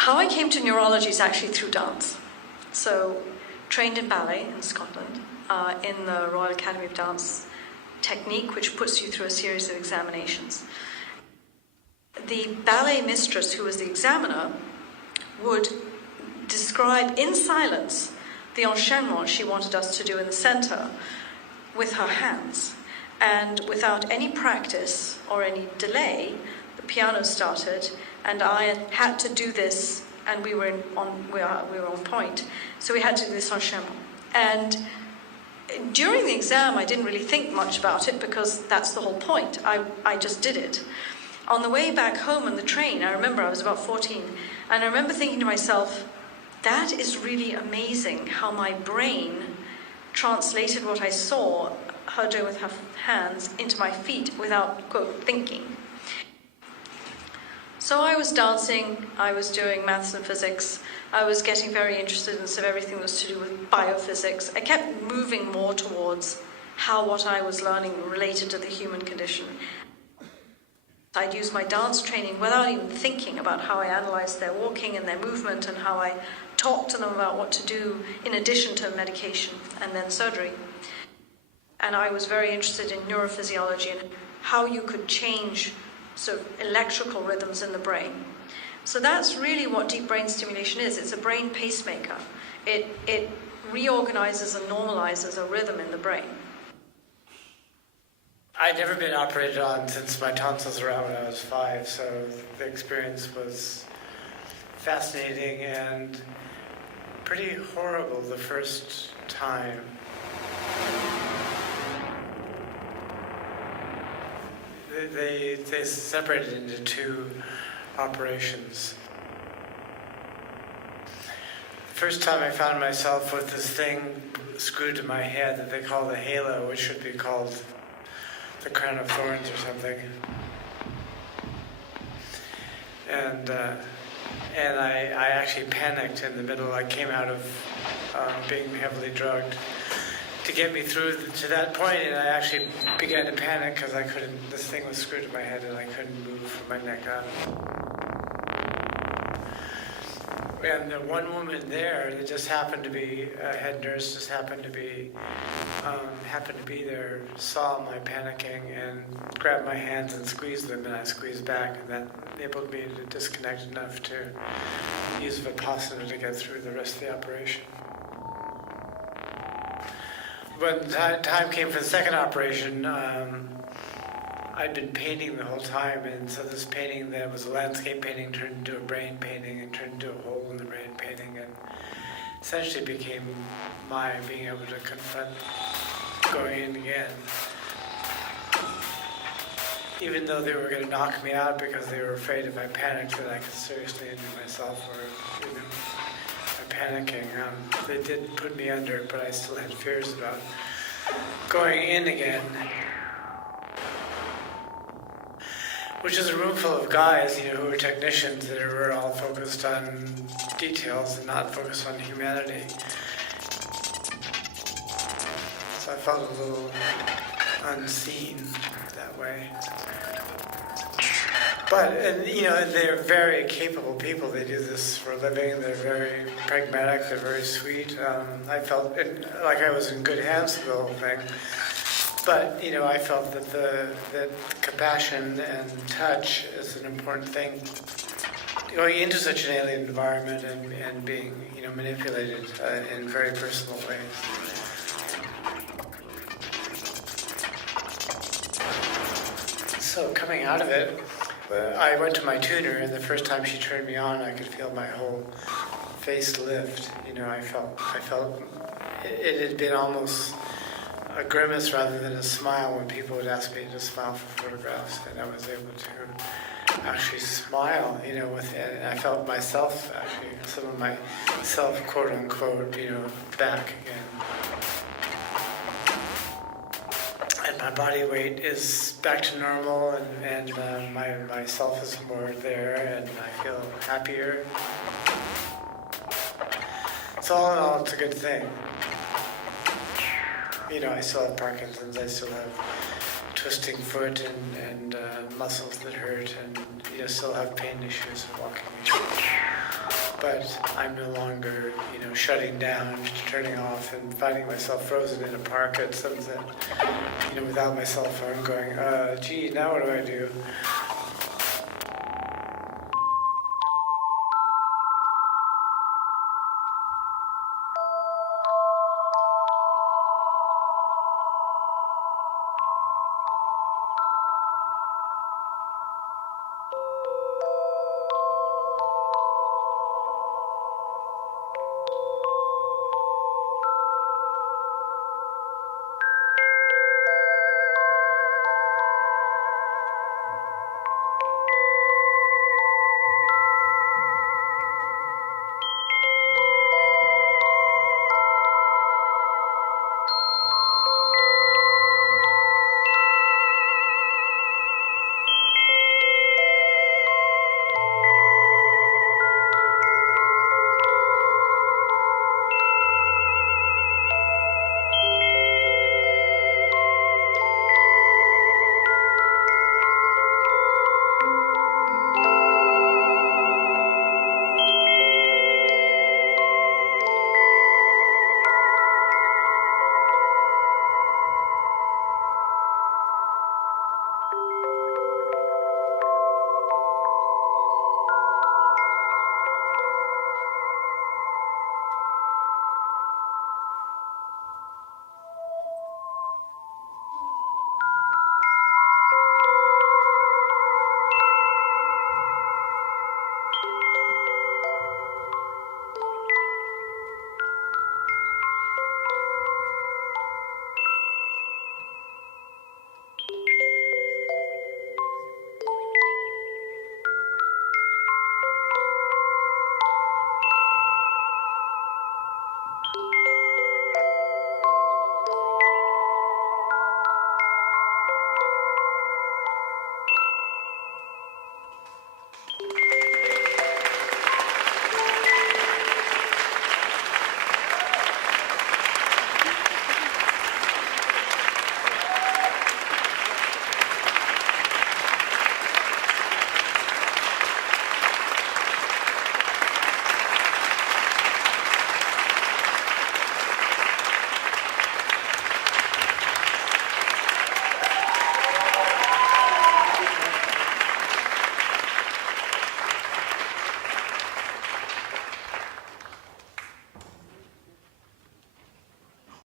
How I came to neurology is actually through dance. So, trained in ballet in Scotland, in the Royal Academy of Dance Technique, which puts you through a series of examinations. The ballet mistress, who was the examiner, would describe in silence the enchaînement she wanted us to do in the center with her hands. And without any practice or any delay, the piano started, and I had to do this, and we were on point. So we had to do this enchaînement. And during the exam, I didn't really think much about it because that's the whole point. I just did it. On the way back home on the train, I remember I was about 14, and I remember thinking to myself, that is really amazing how my brain translated what I saw her doing with her hands into my feet without, quote, thinking. So I was dancing, I was doing maths and physics, I was getting very interested in sort of everything that was to do with biophysics. I kept moving more towards how what I was learning related to the human condition. I'd use my dance training without even thinking about how I analyzed their walking and their movement and how I talked to them about what to do in addition to medication and then surgery. And I was very interested in neurophysiology and how you could change sort of electrical rhythms in the brain. So that's really what deep brain stimulation is. It's a brain pacemaker. It reorganizes and normalizes a rhythm in the brain. I'd never been operated on since my tonsils were out when I was 5, so the experience was fascinating and pretty horrible the first time. They separated into 2 operations. The first time I found myself with this thing screwed to my head that they call the halo, which should be called the crown of thorns or something. And I actually panicked in the middle. I came out of being heavily drugged to get me through to that point, and I actually began to panic because I couldn't, this thing was screwed to my head and I couldn't move from my neck up. And the one woman there that just happened to be a head nurse, just happened to be there, saw my panicking and grabbed my hands and squeezed them, and I squeezed back, and that enabled me to disconnect enough to use Vipassana to get through the rest of the operation. When time came for the second operation, I'd been painting the whole time, and so this painting that was a landscape painting turned into a brain painting and turned into a hole in the brain painting, and essentially became my being able to confront going in again. Even though they were going to knock me out because they were afraid if I panicked that I could seriously injure myself or even by panicking, they did put me under, but I still had fears about going in again. Which is a room full of guys, who are technicians that were all focused on details and not focused on humanity. So I felt a little unseen that way. But, they're very capable people. They do this for a living. They're very pragmatic. They're very sweet. I felt like I was in good hands for the whole thing. But, I felt that compassion and touch is an important thing. Going into such an alien environment and being, manipulated in very personal ways. So coming out of it, I went to my tutor, and the first time she turned me on, I could feel my whole face lift. I felt it had been almost a grimace rather than a smile when people would ask me to smile for photographs, and I was able to actually smile, with it. And I felt myself, actually, some of myself, quote unquote, back again. And my body weight is back to normal, and my self is more there, and I feel happier. So all in all, it's a good thing. I still have Parkinson's, I still have twisting foot and muscles that hurt, and still have pain issues walking. but I'm no longer, shutting down, turning off, and finding myself frozen in a park at sunset, without my cell phone, going, gee, now what do I do?